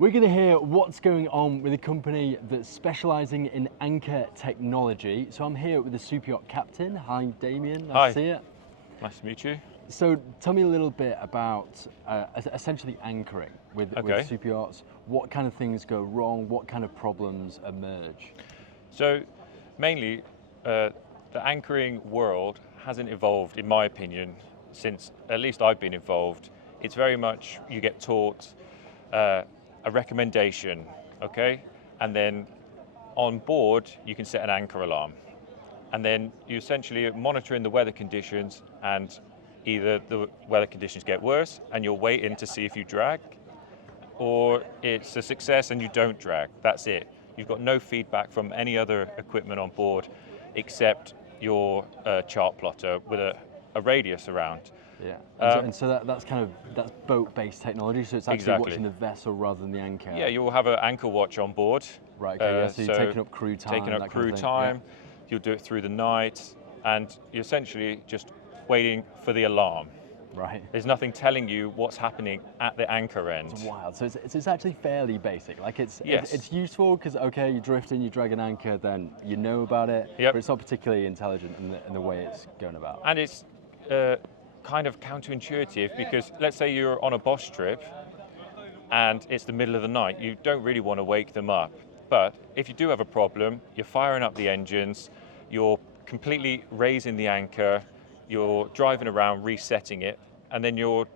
We're going to hear what's going on with a company that's specialising in anchor technology. So I'm here with the Superyacht captain. Hi, Damien. Nice to see you. Nice to meet you. So tell me a little bit about essentially anchoring with superyachts. What kind of things go wrong? What kind of problems emerge? So mainly, the anchoring world hasn't evolved, in my opinion, since at least I've been involved. It's very much you get taught a recommendation, okay? And then on board, you can set an anchor alarm. And then you essentially are monitoring the weather conditions, and either the weather conditions get worse and you're waiting to see if you drag, or it's a success and you don't drag. That's it. You've got no feedback from any other equipment on board except your chart plotter with a radius around. Yeah, and so that's boat-based technology, so it's actually watching the vessel rather than the anchor. Yeah, you will have an anchor watch on board. Right, okay, so you're taking up crew time. Taking up crew time, you'll do it through the night, and you're essentially just waiting for the alarm. Right. There's nothing telling you what's happening at the anchor end. It's wild, so it's actually fairly basic. Like it's useful because, okay, you drift in, you drag an anchor, then you know about it, but it's not particularly intelligent in the way it's going about. And it's kind of counterintuitive because let's say you're on a Bosch trip and it's the middle of the night, you don't really want to wake them up. But if you do have a problem, you're firing up the engines, you're completely raising the anchor, you're driving around, resetting it, and then you're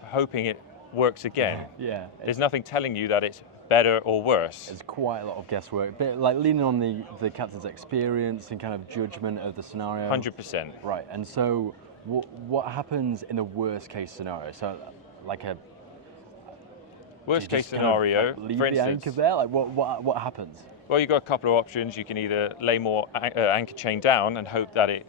hoping it works again. Yeah. There's nothing telling you that it's better or worse. There's quite a lot of guesswork, but like leaning on the captain's experience and kind of judgment of the scenario. 100%. Right, and so what happens in the worst case scenario? So like a worst case scenario, leave for the instance, anchor there? Like what happens? Well, you've got a couple of options. You can either lay more anchor chain down and hope that it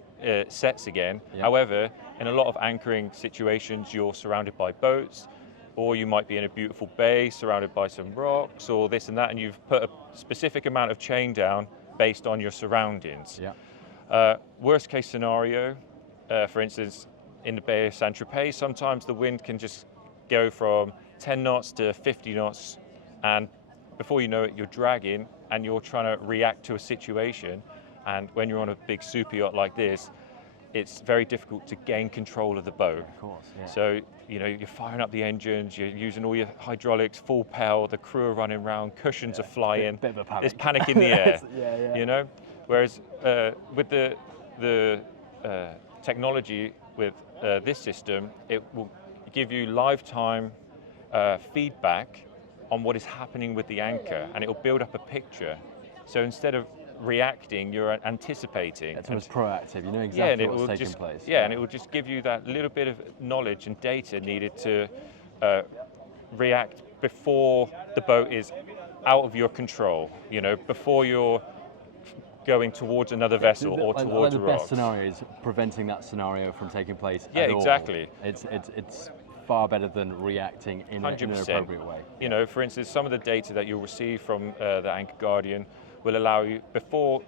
sets again. Yep. However, in a lot of anchoring situations, you're surrounded by boats, or you might be in a beautiful bay surrounded by some rocks or this and that, and you've put a specific amount of chain down based on your surroundings. Yeah. Worst case scenario, for instance, in the Bay of Saint-Tropez, sometimes the wind can just go from 10 knots to 50 knots, and before you know it, you're dragging and you're trying to react to a situation. And when you're on a big super yacht like this, it's very difficult to gain control of the boat. Of course, yeah. So, you're firing up the engines, you're using all your hydraulics, full power, the crew are running around, cushions are flying. Bit of a panic. There's panic in the air. Yeah. Whereas with the technology with this system, it will give you lifetime feedback on what is happening with the anchor, and it will build up a picture. So instead of reacting, you're anticipating. It's almost proactive, you know exactly what's taking place. Yeah, and it will just give you that little bit of knowledge and data needed to react before the boat is out of your control, before you're going towards another vessel or towards a rock. The best scenario is preventing that scenario from taking place at all. Exactly. It's far better than reacting in an inappropriate way. For instance, some of the data that you'll receive from the Anchor Guardian will allow you, before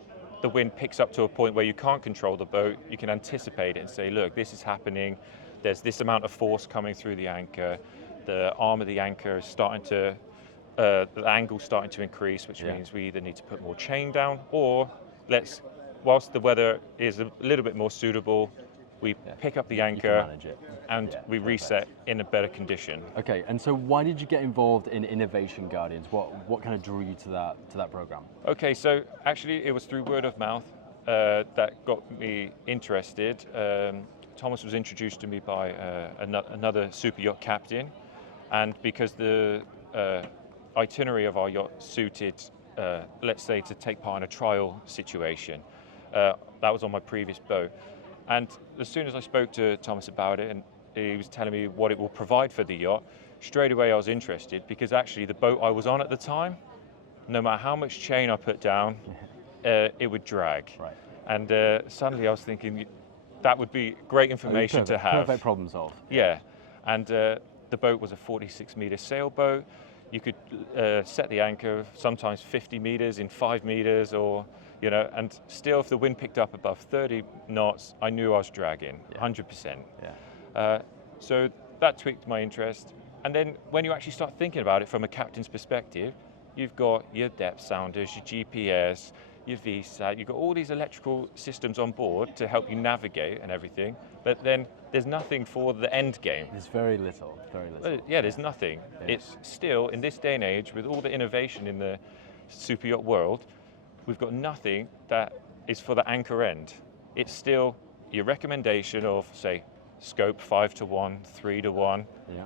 the wind picks up to a point where you can't control the boat, you can anticipate it and say, look, this is happening, there's this amount of force coming through the anchor, the arm of the anchor is starting to, the angle's starting to increase, which means we either need to put more chain down, or whilst the weather is a little bit more suitable, we pick up the anchor and we reset in a better condition. Okay, and so why did you get involved in Innovation Guardians? What kind of drew you to that program? Okay, so actually it was through word of mouth that got me interested. Thomas was introduced to me by another super yacht captain, and because the itinerary of our yacht suited, let's say, to take part in a trial situation. That was on my previous boat. And as soon as I spoke to Thomas about it, and he was telling me what it will provide for the yacht, straight away I was interested, because actually the boat I was on at the time, no matter how much chain I put down, it would drag. Right. And suddenly I was thinking, that would be great information to have. Perfect problem solved. Yeah, and the boat was a 46-meter sailboat. You could set the anchor sometimes 50 meters in 5 meters, or and still, if the wind picked up above 30 knots, I knew I was dragging, 100%. Yeah. So that tweaked my interest, And then when you actually start thinking about it from a captain's perspective, you've got your depth sounders, your GPS, your VSAT, you've got all these electrical systems on board to help you navigate and everything, but then there's nothing for the end game. There's very little, very little. Yeah, there's nothing. Yeah. It's still, in this day and age, with all the innovation in the super yacht world, we've got nothing that is for the anchor end. It's still your recommendation of, say, scope 5-to-1, 3-to-1. Yeah.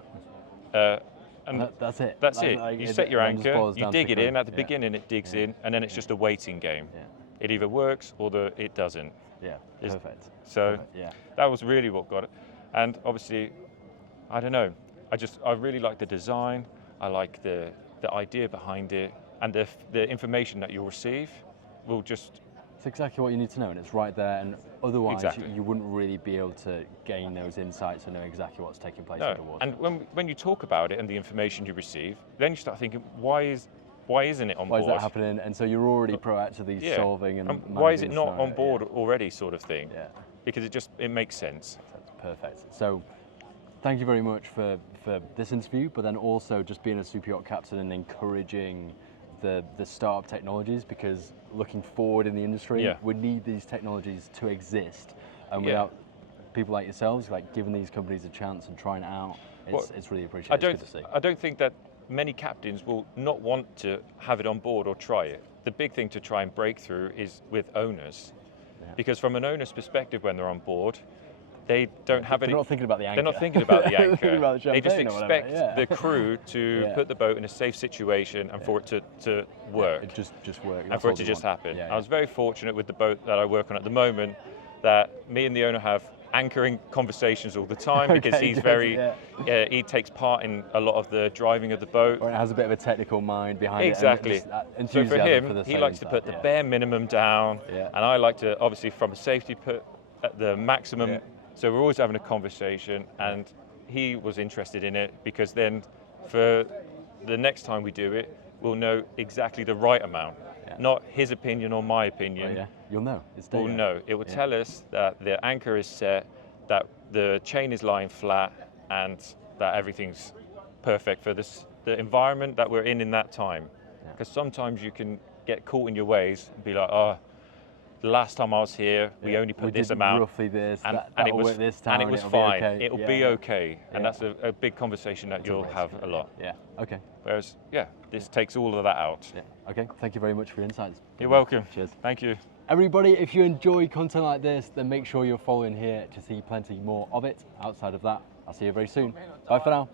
And that's it. That's it. Like, you set your anchor, you dig it in. At the beginning, it digs in, and then it's just a waiting game. Yeah. It either works or it doesn't. Yeah, perfect. So that was really what got it. And obviously, I don't know. I really like the design. I like the idea behind it, and the information that you'll receive will just. It's exactly what you need to know, and it's right there. And otherwise, you wouldn't really be able to gain those insights and know exactly what's taking place underwater. And when you talk about it and the information you receive, then you start thinking, why isn't it on board? Why is that happening? And so you're already proactively solving and why is it not on board already, sort of thing? Yeah. Because it makes sense. That's perfect. So thank you very much for this interview, but then also just being a super yacht captain and encouraging the startup technologies, because looking forward in the industry, we need these technologies to exist, and without people like yourselves, like giving these companies a chance and trying it out, it's really appreciated. It's good to see. I don't think that many captains will not want to have it on board or try it. The big thing to try and break through is with owners, because from an owner's perspective, when they're on board, they don't have any. They're not thinking about the anchor. They're not thinking about the anchor. About the they just expect the crew to put the boat in a safe situation and for it to work. It just work. And for it to just happen. I was very fortunate with the boat that I work on at the moment that me and the owner have anchoring conversations all the time, because he's he takes part in a lot of the driving of the boat. Or it has a bit of a technical mind behind it. Exactly. So for him, he likes to put the bare minimum down, and I like to, obviously, from a safety, put at the maximum. So we're always having a conversation, and he was interested in it, because then for the next time we do it, we'll know exactly the right amount, not his opinion or my opinion. You'll know. We'll know. It will tell us that the anchor is set, that the chain is lying flat, and that everything's perfect for the environment that we're in that time. Because sometimes you can get caught in your ways and be like, oh, the last time I was here, we only put this amount, roughly this, and it was fine. Okay. It'll be okay, and that's a big conversation that you'll have a lot. Yeah. Okay. Whereas, this takes all of that out. Yeah. Okay. Thank you very much for your insights. You're welcome. Cheers. Thank you. Everybody, if you enjoy content like this, then make sure you're following here to see plenty more of it. Outside of that, I'll see you very soon. Bye for now.